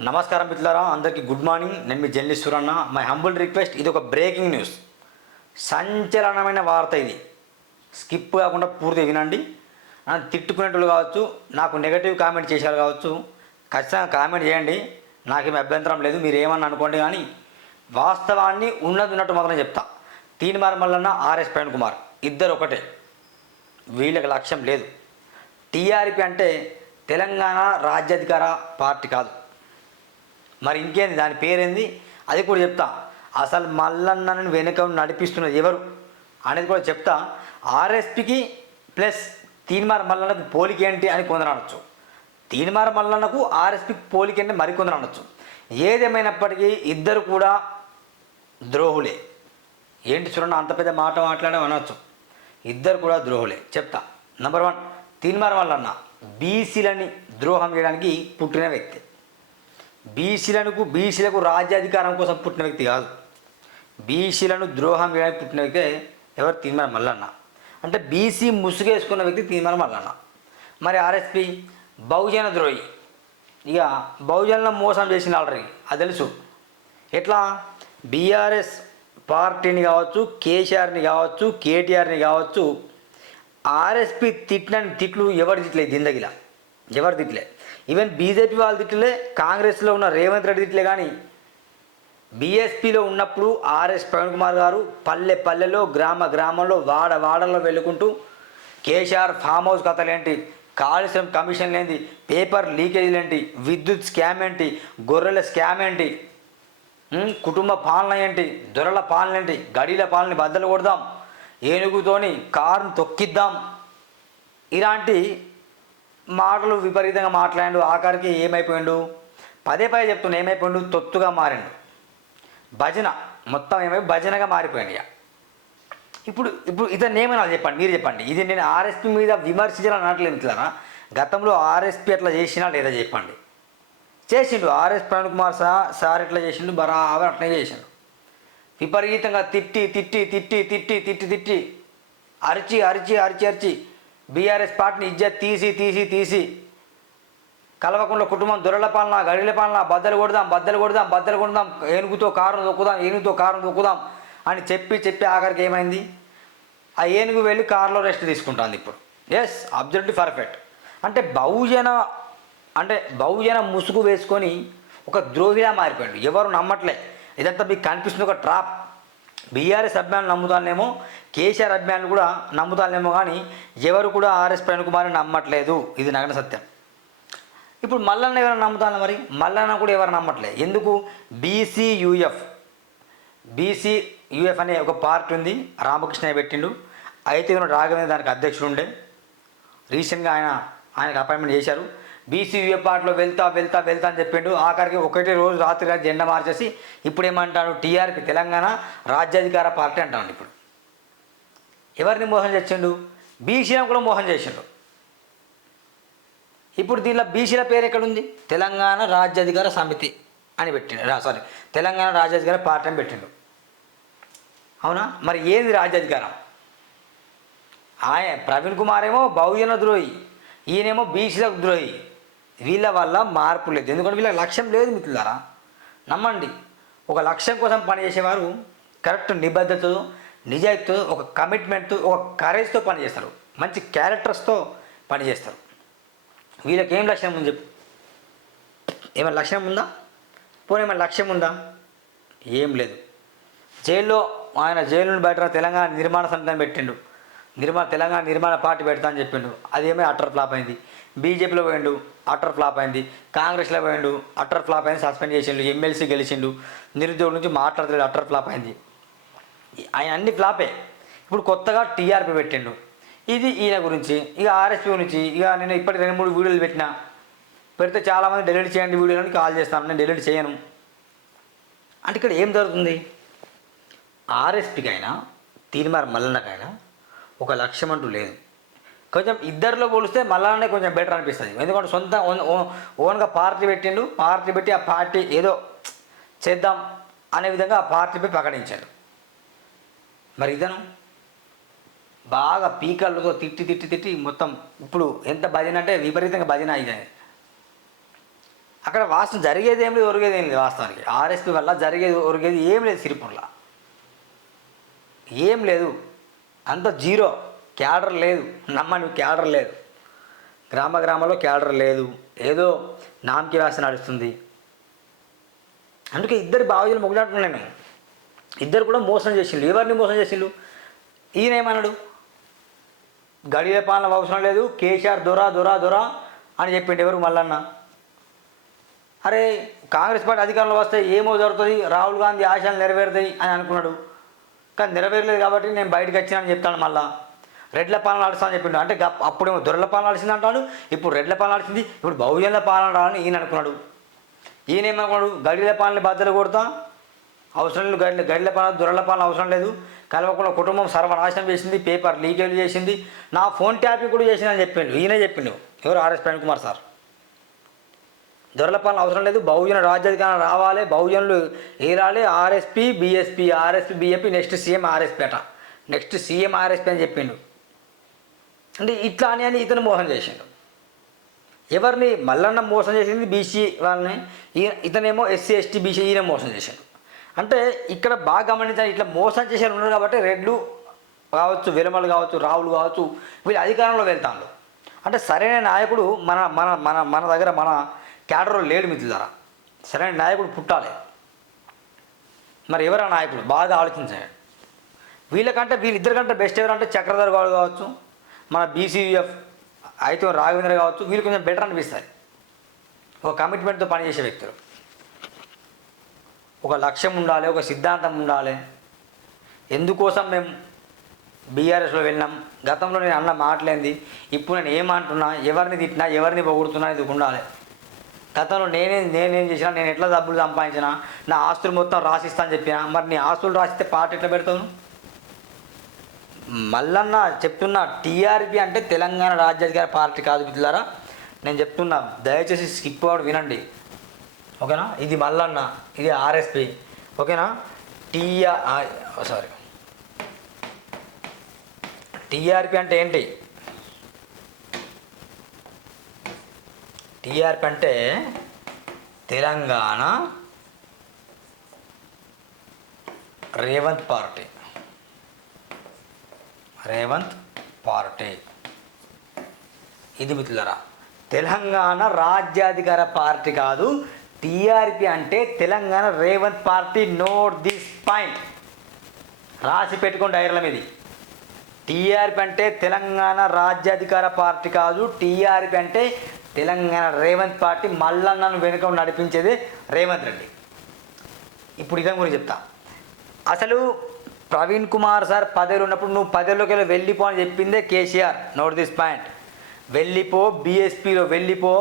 నమస్కారం మిత్రులారా అందరికీ గుడ్ మార్నింగ్. నేను మీ journalist Suranna. My humble request ఇది ఒక బ్రేకింగ్ న్యూస్. సంచలనమైన వార్త ఇది. స్కిప్ కాకుండా పూర్తిగా వినండి. నన్ను తిట్టుకునేటోళ్ళు కావచ్చు నాకు నెగటివ్ కామెంట్ చేసేవాళ్ళు కావచ్చు ఖచ్చితంగా కామెంట్ చేయండి. నాకేం అభ్యంతరం లేదు మీరు ఏమన్నా అనుకోండి కానీ వాస్తవాన్ని ఉన్నది ఉన్నట్టు మాత్రం చెప్తా. తీన్మార్ మల్లన్న ఆర్ఎస్ ప్రవీణ్ కుమార్ ఇద్దరు ఒకటే. వీళ్ళకి లక్ష్యం లేదు. టీఆర్పీ అంటే తెలంగాణ రాజ్యాధికార పార్టీ కాదు. మరి ఇంకేంది? దాని పేరేంది? అది కూడా చెప్తా. అసలు మల్లన్నని వెనుక నడిపిస్తున్నది ఎవరు? అనేది కూడా చెప్తా. ఆర్ఎస్పికి ప్లస్ తీన్మార్ మల్లన్నకు పోలిక ఏంటి అని కొందరు అనొచ్చు. తీన్మార్ మల్లన్నకు ఆర్ఎస్పికి పోలిక అంటే మరికొందరు అనొచ్చు. ఏదేమైనప్పటికీ ఇద్దరు కూడా ద్రోహులే. ఏంటి చూడండి అంత పెద్ద మాట మాట్లాడడం అనొచ్చు. ఇద్దరు కూడా ద్రోహులే. చెప్తా. నంబర్ వన్ తీన్మార్ మల్లన్న బీసీలని ద్రోహం చేయడానికి పుట్టిన వ్యక్తి. బీసీలకు బీసీలకు రాజ్యాధికారం కోసం పుట్టిన వ్యక్తి కాదు. బీసీలను ద్రోహం చేయడానికి పుట్టిన వ్యక్తి ఎవరు? తీర్మానం మల్లన్న. అంటే బీసీ ముసుగేసుకున్న వ్యక్తి తీర్మానం మల్లన్న. మరి ఆర్ఎస్పి? బహుజన ద్రోహి. ఇక బహుజనులను మోసం చేసిన ఆల్రెడీ. అది తెలుసు. ఎట్లా? బీఆర్ఎస్ పార్టీని కావచ్చు కేసీఆర్ని కావచ్చు కేటీఆర్ని కావచ్చు ఆర్ఎస్పి తిట్లని తిట్లు ఎవరు తిట్లే జిందగిలా? ఎవరు తిట్లే ఈవెన్ బీజేపీ వాళ్ళ తిట్లే కాంగ్రెస్లో ఉన్న రేవంత్ రెడ్డి దిట్లే కానీ బీఎస్పీలో ఉన్నప్పుడు ఆర్ఎస్ ప్రవీణ్ కుమార్ గారు పల్లె పల్లెలో గ్రామ గ్రామంలో వాడ వాడల్లో వెళ్ళుకుంటూ కేసీఆర్ ఫామ్ హౌస్ కథలేంటి కాలుష్యం కమిషన్ ఏంటి పేపర్ లీకేజీలు ఏంటి విద్యుత్ స్కామ్ ఏంటి గొర్రెల స్కామ్ ఏంటి కుటుంబ పాలన ఏంటి దొరల పాలన ఏంటి గడిల పాలన బద్దలు కొడదాం ఏనుగుతోని కారును తొక్కిద్దాం ఇలాంటి మాటలు విపరీతంగా మాట్లాడు ఆఖరికి ఏమైపోయిండు? పదే పదే చెప్తున్నా ఏమైపోయిండు? తొత్తుగా మారిండు. భజన మొత్తం ఏమై భజనగా మారిపోయింది ఇక. ఇప్పుడు ఇప్పుడు ఇతను ఏమన్నా చెప్పండి? మీరు చెప్పండి. ఇది నేను ఆర్ఎస్పి మీద విమర్శించాలని అనట్లేదు ఇట్లానా గతంలో ఆర్ఎస్పి అట్లా చేసినా లేదా చెప్పండి. చేసిండు. ఆర్ఎస్ ప్రవీణ్ కుమార్ సా సార్ ఇట్లా చేసిండు బరాబర్ అట్లనే చేసిండు. విపరీతంగా తిట్టి తిట్టి తిట్టి తిట్టి తిట్టి తిట్టి అరిచి అరిచి అరిచి అరిచి బీఆర్ఎస్ పార్టీని ఇజ్జత్ తీసి తీసి తీసి. కలవకుండా కుటుంబం దొరల పాలన గడిల పాలన బద్దలు కొడదాం బద్దలు కొడదాం బద్దలు కొడదాం ఏనుగుతో కారును దొక్కుదాం ఏనుగుతో కారును దొక్కుదాం అని చెప్పి చెప్పి ఆఖరికి ఏమైంది? ఆ ఏనుగు వెళ్ళి కారులో రెస్ట్ తీసుకుంటుంది ఇప్పుడు. ఎస్ అబ్జెక్ట్ పర్ఫెక్ట్ అంటే బహుజన అంటే బహుజన ముసుగు వేసుకొని ఒక ద్రోహిలా మారిపోయాడు. ఎవరు నమ్మట్లే. ఇదంతా మీకు కనిపిస్తుంది ఒక ట్రాప్ బీఆర్ఎస్ అభిమానులు నమ్ముతానేమో కేసీఆర్ అభిమానులు కూడా నమ్ముతానేమో కానీ ఎవరు కూడా ఆర్ఎస్ ప్రవీణ్ కుమార్ని నమ్మట్లేదు. ఇది నగన సత్యం. ఇప్పుడు మల్లన్న ఎవరు నమ్ముతాను మరి? మల్లన్న కూడా ఎవరు నమ్మట్లేదు ఎందుకు? బీసీయూఎఫ్. బీసీ యూఎఫ్ అనే ఒక పార్టీ ఉంది రామకృష్ణ పెట్టిండు. అయితే రాఘవేంద్ర దానికి అధ్యక్షుడు ఉండే. రీసెంట్గా ఆయన ఆయనకు అపాయింట్మెంట్ చేశారు. బీసీ పార్ట్లో పార్టీలో వెళ్తా వెళ్తా వెళ్తా అని చెప్పిండు. ఆఖరికి ఒకటే రోజు రాత్రి రాత్రి జెండా మార్చేసి ఇప్పుడు ఏమంటాడు టీఆర్పీ తెలంగాణ రాజ్యాధికార పార్టీ అంటాడు ఇప్పుడు. ఎవరిని మోసం చేసిండు? బీసీలను కూడా మోసం చేసిండు. ఇప్పుడు దీనిలో బీసీల పేరు ఎక్కడుంది? తెలంగాణ రాజ్యాధికార సమితి అని పెట్టిండు. సారీ తెలంగాణ రాజ్యాధికార పార్టీ అని పెట్టిండు. అవునా? మరి ఏంది రాజ్యాధికారం? ఆయన ప్రవీణ్ కుమార్ ఏమో బహుజన ద్రోహి. ఈయనేమో బీసీలకు ద్రోహి. వీళ్ళ వల్ల మార్పు లేదు. ఎందుకంటే వీళ్ళకి లక్ష్యం లేదు మిత్రులారా. నమ్మండి. ఒక లక్ష్యం కోసం పనిచేసేవారు కరెక్ట్ నిబద్ధతతో నిజాయితీతో ఒక కమిట్మెంట్తో ఒక కరేజ్తో పనిచేస్తారు. మంచి క్యారెక్టర్స్తో పనిచేస్తారు. వీళ్ళకి ఏం లక్ష్యం ఉంది చెప్పు. ఏమైనా లక్ష్యం ఉందా? పోనీ ఏమైనా లక్ష్యం ఉందా? ఏం లేదు. జైల్లో ఆయన జైలు నుండి బయట తెలంగాణ నిర్మాణ సంతం పెట్టిండు. నిర్మాణ తెలంగాణ నిర్మాణ పార్టీ పెడతా అని చెప్పిండు. ఏమో అటర్ ఫ్లాప్ అయింది. బీజేపీలో పోయిండు అటర్ ఫ్లాప్ అయింది. కాంగ్రెస్లో పోయిండు అటర్ ఫ్లాప్ అయింది సస్పెండ్ చేసిండు ఎమ్మెల్సీ గెలిచిండు. నిరుద్యోగుల నుంచి మాట్లాడలేదు అటర్ ఫ్లాప్ అయింది. ఆయన అన్ని ఫ్లాపే. ఇప్పుడు కొత్తగా టీఆర్పీ పెట్టిండు. ఇది ఈయన గురించి ఇక ఆర్ఎస్పీ గురించి ఇక నేను ఇప్పటికి రెండు మూడు వీడియోలు పెట్టిన. పెడితే చాలామంది డెలివరీ చేయండి వీడియోలను కాల్ చేస్తాను నేను డెలివరీ చేయను. అంటే ఇక్కడ ఏం జరుగుతుంది? ఆర్ఎస్పీకి అయినా తీర్మార్ మల్లన్నకైనా ఒక లక్ష్యం అంటూ లేదు. కొంచెం ఇద్దరిలో పోలిస్తే మళ్ళానే కొంచెం బెటర్ అనిపిస్తుంది. ఎందుకంటే సొంత ఓన్- ఓన్గా పార్టీ పెట్టిండు. పార్టీ పెట్టి ఆ పార్టీ ఏదో చేద్దాం అనే విధంగా ఆ పార్టీపై ప్రకటించాడు. మరి ఇతను బాగా పీకర్లతో తిట్టి తిట్టి తిట్టి మొత్తం ఇప్పుడు ఎంత భజన అంటే విపరీతంగా భజన అయ్యాయి అక్కడ వాస్తవం జరిగేది ఏం లేదు ఒరిగేది ఏం లేదు వాస్తవానికి. ఆర్ఎస్పి వల్ల జరిగేది ఒరిగేది ఏం లేదు సిరిపుర్లో. ఏం లేదు. అంత జీరో. క్యాడర్ లేదు. నమ్మని క్యాడర్ లేదు. గ్రామ గ్రామంలో క్యాడర్ లేదు. ఏదో నామకి వ్యాస నడుస్తుంది. అందుకే ఇద్దరు బావజీలు మొగినట్టున్నాను నేను ఇద్దరు కూడా మోసం చేసిండు ఎవరిని మోసం చేసిండు ఈయన ఏమన్నాడు? గడియ పాలన అవసరం లేదు. కేసీఆర్ దొరా దొరా దొరా అని చెప్పిండు ఎవరు? మల్లన్న. అరే కాంగ్రెస్ పార్టీ అధికారంలో వస్తే ఏమో జరుగుతుంది? రాహుల్ గాంధీ ఆశలు నెరవేరుతాయి అని అనుకున్నాడు. కానీ నెరవేరలేదు కాబట్టి నేను బయటకు వచ్చినానని చెప్తాను మళ్ళా. రెడ్ల పాలన నడుస్తుందని చెప్పిండు అంటే అప్పుడేమో దొరల పాలన నడిచింది అంటాడు ఇప్పుడు రెడ్ల పాలన నడిచింది ఇప్పుడు బహుజనుల పాలన రావాలని ఈయన అనుకున్నాడు. ఈయన ఏమనుకున్నాడు? గడిల పాలన బద్దలు కొడతా అవసరం లేదు గడిల గడిల పాలన దొరల పాలన అవసరం లేదు. కలవకుండా కుటుంబం సర్వనాశనం చేసింది పేపర్ లీకేజ్ చేసింది. నా ఫోన్ ట్యాపింగ్ కూడా చేసిందని చెప్పిండు. ఈయనే చెప్పిండు. ఎవరు ఆర్ఎస్ ప్రేమ్ కుమార్ సార్? దొరల పాలన అవసరం లేదు బహుజన రాజ్యాధికారం రావాలి బహుజనులు ఏరాలి ఆర్ఎస్పి బీఎస్పీ ఆర్ఎస్పీ బిఎపి నెక్స్ట్ సీఎం ఆర్ఎస్పీ అట. నెక్స్ట్ సీఎం ఆర్ఎస్పీ అని చెప్పిండు. అంటే ఇట్లా అని అని ఇతను మోసం చేసిండు. ఎవరిని? మల్లన్న మోసం చేసింది బీసీ వాళ్ళని. ఇతనేమో ఎస్సీ ఎస్టీ బీసీ ఈయన మోసం చేశాడు అంటే ఇక్కడ బాగా గమనించాలి ఇట్లా మోసం చేసే ఉన్నారు కాబట్టి రెడ్లు కావచ్చు విరమలు కావచ్చు రావులు కావచ్చు వీళ్ళు అధికారంలో వెళ్తాను అంటే సరైన నాయకుడు మన మన మన మన దగ్గర మన క్యాడర్లో లేడు మిత్రులారా సరైన నాయకుడు పుట్టాలి. మరి ఎవరా నాయకుడు? బాగా ఆలోచించండి. వీళ్ళకంటే వీళ్ళిద్దరికంటే బెస్ట్ ఎవరంటే చక్రధర్ గౌడ్ కావచ్చు మన బీసీఎఫ్ అయితే రాఘవేంద్ర కావచ్చు వీళ్ళు కొంచెం బెటర్ అనిపిస్తారు ఒక కమిట్మెంట్తో పనిచేసే వ్యక్తులు. ఒక లక్ష్యం ఉండాలి ఒక సిద్ధాంతం ఉండాలి. ఎందుకోసం మేము బీఆర్ఎస్లో వెళ్ళినాం? గతంలో నేను అన్న మాటలేంది? ఇప్పుడు నేను ఏమంటున్నా? ఎవరిని తిట్టినా ఎవరిని పొగుడుతున్నా ఇది ఉండాలి. గతంలో నేనే నేనేం చేసినా నేను ఎట్లా డబ్బులు సంపాదించినా నా ఆస్తులు మొత్తం రాసిస్తా అని చెప్పినా మరి నీ ఆస్తులు రాసిస్తే పార్టీ ఎట్లా పెడతాను మల్లన్న చెప్తున్నా టీఆర్పీ అంటే తెలంగాణ రాజ్యాధికార పార్టీ కాదు మిత్రులారా. నేను చెప్తున్నా దయచేసి స్కిప్ అవ్వడం వినండి. ఓకేనా? ఇది మల్లన్న ఇది ఆర్ఎస్పి. ఓకేనా? TR sorry. టీఆర్పీ అంటే ఏంటి? టీఆర్పీ అంటే తెలంగాణ రేవంత్ పార్టీ. రేవంత్ పార్టీ. ఇది మిత్రులరా తెలంగాణ రాజ్యాధికార పార్టీ కాదు టీఆర్పీ అంటే Telangana Revanth party note this point. రాసి పెట్టుకోండి డైర్ల ఇది. టీఆర్పీ అంటే తెలంగాణ రాజ్యాధికార పార్టీ కాదు టీఆర్పీ అంటే తెలంగాణ రేవంత్ పార్టీ మల్లన్నను వెనుక నడిపించేది రేవంత్ రెడ్డి. ఇప్పుడు ఇదే గురించి చెప్తా. అసలు ప్రవీణ్ కుమార్ సార్ పదేళ్ళు ఉన్నప్పుడు నువ్వు పదేళ్ళకి వెళ్ళి వెళ్ళిపో అని చెప్పిందే కేసీఆర్. నోట్ దిస్ పాయింట్ వెళ్ళిపో బీఎస్పీలో వెళ్ళిపో.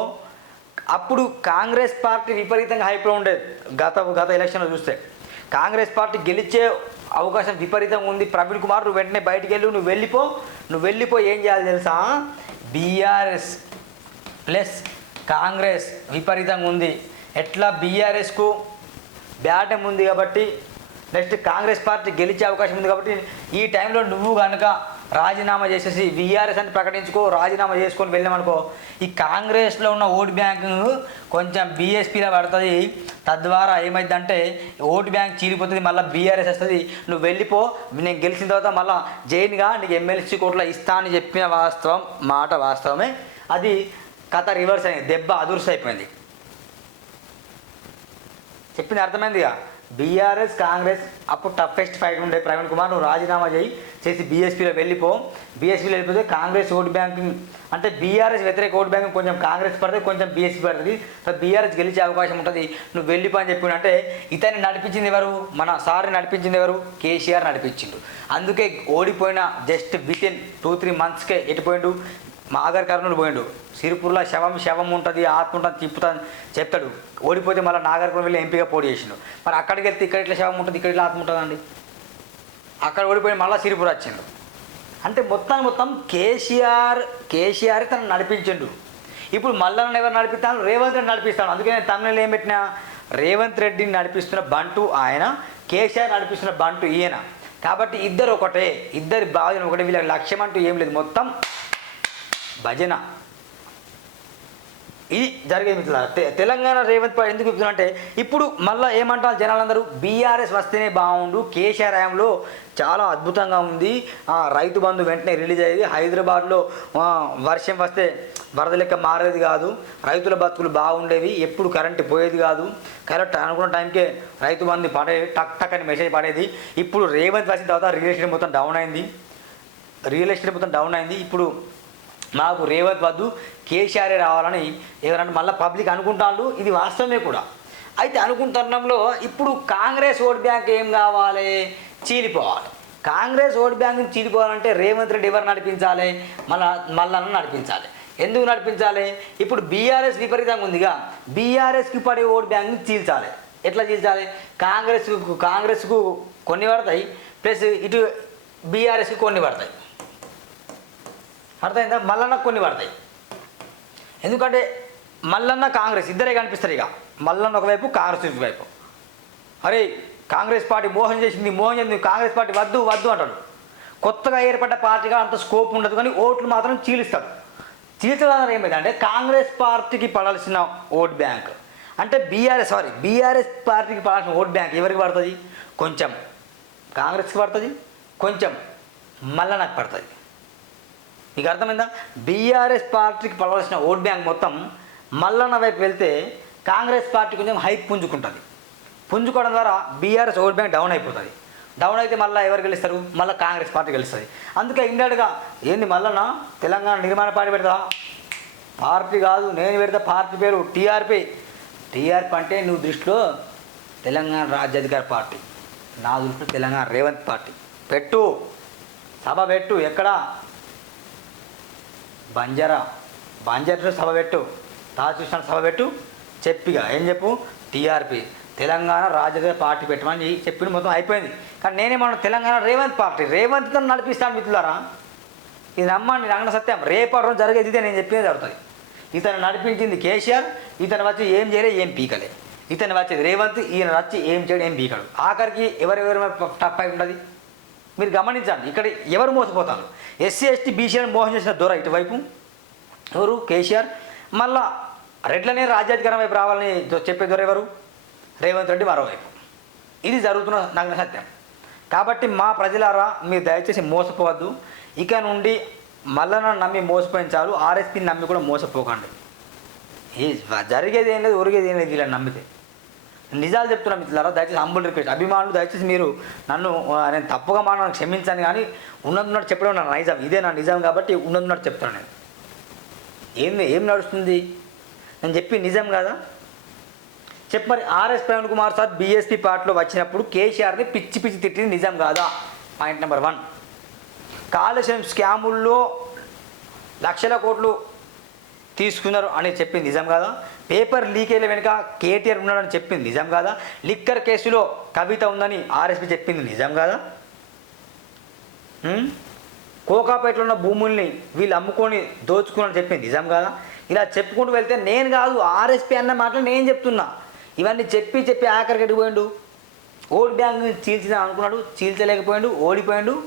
అప్పుడు కాంగ్రెస్ పార్టీ విపరీతంగా హైప్లో ఉండేది. గత గత ఎలక్షన్లో చూస్తే. కాంగ్రెస్ పార్టీ గెలిచే అవకాశం విపరీతంగా ఉంది. ప్రవీణ్ కుమార్ నువ్వు వెంటనే బయటికి వెళ్ళి నువ్వు వెళ్ళిపో. నువ్వు వెళ్ళిపో ఏం చేయాలి తెలుసా? బీఆర్ఎస్ ప్లస్ కాంగ్రెస్ విపరీతంగా ఉంది. ఎట్లా? బీఆర్ఎస్కు బ్యాటం ఉంది కాబట్టి నెక్స్ట్ కాంగ్రెస్ పార్టీ గెలిచే అవకాశం ఉంది కాబట్టి ఈ టైంలో నువ్వు కనుక రాజీనామా చేసేసి విఆర్ఎస్ అని ప్రకటించుకో రాజీనామా చేసుకొని వెళ్ళామనుకో ఈ కాంగ్రెస్లో ఉన్న ఓటు బ్యాంకు కొంచెం బీఎస్పీలో పడుతుంది. తద్వారా ఏమైందంటే ఓటు బ్యాంక్ చీలిపోతుంది మళ్ళీ బీఆర్ఎస్ వస్తుంది. నువ్వు వెళ్ళిపో నేను గెలిచిన తర్వాత మళ్ళీ జైన్గా నీకు ఎమ్మెల్సీ కోట్లో ఇస్తా అని చెప్పిన వాస్తవం మాట వాస్తవమే. అది కథ రివర్స్ అయింది దెబ్బ అదుర్స్ అయిపోయింది చెప్పింది అర్థమైందిగా? బీఆర్ఎస్ కాంగ్రెస్ అప్పుడు టఫెస్ట్ ఫైట్ ఉండే ప్రవీణ్ కుమార్ నువ్వు రాజీనామా చేయి చేసి బీఎస్పీలో వెళ్ళిపో. బీఎస్పీలో వెళ్ళిపోతే కాంగ్రెస్ ఓటు బ్యాంకింగ్ అంటే బీఆర్ఎస్ వ్యతిరేక ఓటు బ్యాంక్ కొంచెం కాంగ్రెస్ పడుతుంది కొంచెం బీఎస్పీ పడుతుంది. బీఆర్ఎస్ గెలిచే అవకాశం ఉంటుంది. నువ్వు వెళ్ళిపో అని చెప్పి అంటే ఇతన్ని నడిపించింది ఎవరు? మన సార్ని నడిపించింది ఎవరు? కేసీఆర్ నడిపించిండు. అందుకే ఓడిపోయిన జస్ట్ వితిన్ టూ త్రీ మంత్స్కే ఎటుపోయిండు మాగర్ కర్నూలు పోయిండు. సిరిపూర్లో శవం శవం ఉంటుంది ఆత్మ ఉంటుంది తిప్పుతా చెప్తాడు. ఓడిపోతే మళ్ళీ నాగరికం వెళ్ళి ఎంపీగా పోటీ చేసిండు. మరి అక్కడికి వెళ్తే ఇక్కడ ఇట్లా శవం ఉంటుంది ఇక్కడ ఇట్లా ఆత్మ ఉంటుందండి? అక్కడ ఓడిపోయి మళ్ళీ సిరిపూర్ వచ్చిండు. అంటే మొత్తాన్ని మొత్తం కేసీఆర్ కేసీఆర్ తను నడిపించిండు. ఇప్పుడు మల్లన్న ఎవరు నడిపిస్తాను రేవంత్ రెడ్డి నడిపిస్తాను అందుకే నేను తమిళ ఏం పెట్టినా? రేవంత్ రెడ్డిని నడిపిస్తున్న బంటు ఆయన కేసీఆర్ నడిపిస్తున్న బంటు ఈయన. కాబట్టి ఇద్దరు ఒకటే ఇద్దరి భావన ఒకటే వీళ్ళకి లక్ష్యం అంటూ ఏం లేదు. మొత్తం భజన. ఇది జరిగేది మిత్రులారా. తె- తెలంగాణ రేవంత్ పై ఎందుకు చెప్తున్నా అంటే ఇప్పుడు మళ్ళీ ఏమంటారు జనాలందరూ? బీఆర్ఎస్ వస్తేనే బాగుండు. కేసీఆర్ హయాంలో చాలా అద్భుతంగా ఉంది. ఆ, రైతు బంధు వెంటనే రిలీజ్ అయ్యేది. హైదరాబాద్లో వర్షం వస్తే వరద లెక్క మారేది కాదు. రైతుల బతుకులు బాగుండేవి. ఎప్పుడు కరెంటు పోయేది కాదు. కరెక్ట్ అనుకున్న టైంకే రైతు బంధు పడేది టక్ టక్ అని మెసేజ్ పడేది. ఇప్పుడు రేవంత్ వచ్చిన తర్వాత రియల్ ఎస్టేట్ మొత్తం డౌన్ అయింది. రియల్ ఎస్టేట్ మొత్తం డౌన్ అయింది. ఇప్పుడు మాకు రేవత్ వద్దు కేసీఆర్ రావాలని ఎవరంటే మళ్ళీ పబ్లిక్ అనుకుంటాళ్ళు ఇది వాస్తవమే కూడా. అయితే అనుకుంటున్నంలో ఇప్పుడు కాంగ్రెస్ ఓట్ బ్యాంక్ ఏం కావాలి? చీలిపోవాలి. కాంగ్రెస్ ఓట్ బ్యాంక్ చీలిపోవాలంటే రేవంత్ రెడ్డి ఎవరు నడిపించాలి? మళ్ళా మళ్ళన్న నడిపించాలి. ఎందుకు నడిపించాలి? ఇప్పుడు బీఆర్ఎస్ విపరీతంగా ఉందిగా. బీఆర్ఎస్కి పడే ఓట్ బ్యాంక్ని చీల్చాలి. ఎట్లా చీల్చాలి? కాంగ్రెస్కు కాంగ్రెస్కు కొన్ని పడతాయి ప్లస్ ఇటు బీఆర్ఎస్కి కొన్ని పడతాయి. అర్థమైందా? మల్లన్న కొన్ని పడతాయి. ఎందుకంటే మల్లన్న కాంగ్రెస్ ఇద్దరే కనిపిస్తారు ఇక. మల్లన్న ఒకవైపు కాంగ్రెస్ వైపు అరే కాంగ్రెస్ పార్టీ మోహన్ చేసింది మోహన్ చేసింది కాంగ్రెస్ పార్టీ వద్దు వద్దు అంటాడు. కొత్తగా ఏర్పడ్డ పార్టీగా అంత స్కోప్ ఉండదు కానీ ఓట్లు మాత్రం చీలిస్తాడు. చీల్చడం ఏమైందంటే కాంగ్రెస్ పార్టీకి పడాల్సిన ఓట్ బ్యాంక్. అంటే బీఆర్ఎస్ సారీ బీఆర్ఎస్ పార్టీకి పడాల్సిన ఓట్ బ్యాంక్ ఎవరికి పడుతుంది? కొంచెం కాంగ్రెస్కి పడుతుంది కొంచెం మల్లన్నకు పడుతుంది. మీకు అర్థమైందా? బీఆర్ఎస్ పార్టీకి పడవలసిన ఓట్ బ్యాంక్ మొత్తం మల్లన్న వైపు వెళ్తే కాంగ్రెస్ పార్టీ కొంచెం హైప్ పుంజుకుంటుంది. పుంజుకోవడం ద్వారా బీఆర్ఎస్ ఓట్ బ్యాంక్ డౌన్ అయిపోతుంది. డౌన్ అయితే మళ్ళీ ఎవరు గెలుస్తారు? మళ్ళీ కాంగ్రెస్ పార్టీ గెలుస్తుంది. అందుకే ఇండాడుగా ఏంది మల్లన్న? తెలంగాణ నిర్మాణ పార్టీ పెడతా పార్టీ కాదు నేను పెడతా పార్టీ పేరు టీఆర్పీ. టీఆర్పీ అంటే నువ్వు దృష్టిలో తెలంగాణ రాజ్యాధికార పార్టీ. నా దృష్టిలో తెలంగాణ రేవంత్ పార్టీ. పెట్టు. సభ పెట్టు. ఎక్కడా? బంజారా. బంజారా సభ పెట్టు. తాజకృష్ణ సభ పెట్టు. చెప్పిగా. ఏం చెప్పు? టీఆర్పీ. తెలంగాణ రాజకీయ పార్టీ పెట్టమని చెప్పిన మొత్తం అయిపోయింది. కానీ నేనేమన్నా తెలంగాణ రేవంత్ పార్టీ రేవంత్తో నడిపిస్తాను మిత్రులారా? ఇది నమ్మండి రంగ సత్యం. రేపటి రోజు జరిగేది ఇదే నేను చెప్పేది జరుగుతుంది. ఇతను నడిపించింది కేసీఆర్ ఇతను వచ్చి ఏం చేయలే ఏం పీకలే. ఇతను వచ్చేది రేవంత్ ఈయన వచ్చి ఏం చేయడు ఏం పీకడు. ఆఖరికి ఎవరెవరి టప్ అయి ఉంటుంది మీరు గమనించండి ఇక్కడ ఎవరు మోసపోతారు? ఎస్సీ ఎస్టీ బీసీలను మోసం చేసిన దూర ఇటువైపు. ఎవరు? కేసీఆర్. మళ్ళా రెడ్లనే రాజ్యాధికారం వైపు రావాలని చెప్పే దొర ఎవరు? రేవంత్ రెడ్డి మరోవైపు. ఇది జరుగుతున్న నగ్న సత్యం. కాబట్టి మా ప్రజలారా మీరు దయచేసి మోసపోవద్దు. ఇక నుండి మల్లన నమ్మి మోసపోయిన చాలు ఆర్ఎస్పీని నమ్మి కూడా మోసపోకండి. ఏ జరిగేది ఏం లేదు ఒరిగేది ఏం లేదు వీళ్ళని నమ్మితే. నిజాలు చెప్తున్నా మిత్రులారా దయచేసి హంబుల్ రిక్వెస్ట్ అభిమానులు దయచేసి మీరు నన్ను నేను తప్పుగా మాట క్షమించాను కానీ ఉన్నందున్నట్టు చెప్పడం నా నిజం. ఇదే నా నిజం కాబట్టి ఉన్నందున్నట్టు చెప్తాను నేను. ఏం ఏం నడుస్తుంది? నేను చెప్పి నిజం కదా? చెప్పు మరి RS Praveen Kumar sir BSP పార్టీలో వచ్చినప్పుడు కేసీఆర్ని పిచ్చి పిచ్చి తిట్టింది నిజం కాదా? పాయింట్ నెంబర్ వన్ కాలుష్యం స్కాముల్లో లక్షల కోట్లు తీసుకున్నారు అని చెప్పింది. నిజం కాదా? పేపర్ లీకేల వెనుక కేటీఆర్ ఉన్నాడని చెప్పింది. నిజం కాదా? లిక్కర్ కేసులో కవిత ఉందని ఆర్ఎస్పీ చెప్పింది. నిజం కాదా? కోకాపేటలో ఉన్న భూముల్ని వీళ్ళు అమ్ముకొని దోచుకున్నారని చెప్పింది. నిజం కాదా? ఇలా చెప్పుకుంటూ వెళ్తే నేను కాదు ఆర్ఎస్పీ అన్న మాటలు నేను చెప్తున్నా. ఇవన్నీ చెప్పి చెప్పి ఆఖరికి ఎడిపోయిండు ఓట్ బ్యాంక్ చీల్చిన అనుకున్నాడు చీల్చలేకపోయాడు ఓడిపోయాడు.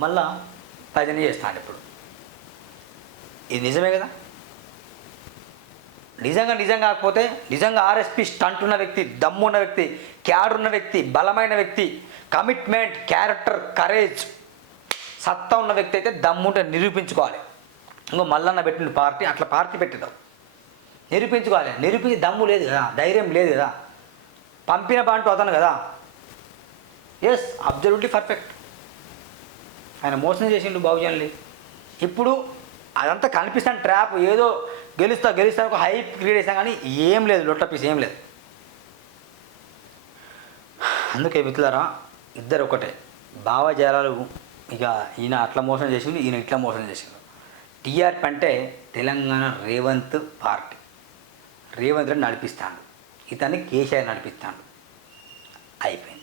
మళ్ళా భజన చేస్తాడు ఇప్పుడు. ఇది నిజమే కదా? నిజంగా నిజం కాకపోతే నిజంగా ఆర్ఎస్పి స్టంట్ ఉన్న వ్యక్తి దమ్ము ఉన్న వ్యక్తి క్యాడర్ ఉన్న వ్యక్తి బలమైన వ్యక్తి కమిట్మెంట్ క్యారెక్టర్ కరేజ్ సత్తా ఉన్న వ్యక్తి అయితే దమ్ముంటే నిరూపించుకోవాలి. ఇంకో మల్లన్న పెట్టిన పార్టీ అట్లా పార్టీ పెట్టిద్దాం. నిరూపించుకోవాలి. నిరూపించి దమ్ము లేదు కదా ధైర్యం లేదు కదా. పంపిన బాంటు అతను కదా. ఎస్ అబ్జర్వ్లీ పర్ఫెక్ట్ ఆయన మోసం చేసిండు బాబుజన్లు ఇప్పుడు అదంతా కనిపిస్తాను ట్రాప్ ఏదో గెలుస్తా గెలుస్తా ఒక హైప్ క్రియేట్ చేసాం కానీ ఏం లేదు లొట్ట పీస్ ఏం లేదు. అందుకే మిత్రులారా ఇద్దరు ఒకటే. భావజాలాలు ఇక ఈయన అట్లా మోసం చేసిండు ఈయన ఇట్లా మోసం చేసిండు. టీఆర్పీ అంటే తెలంగాణ రేవంత్ పార్టీ. రేవంత్ రెడ్డి నడిపిస్తాడు. ఇతన్ని కేసీఆర్ నడిపిస్తాడు. అయిపోయింది.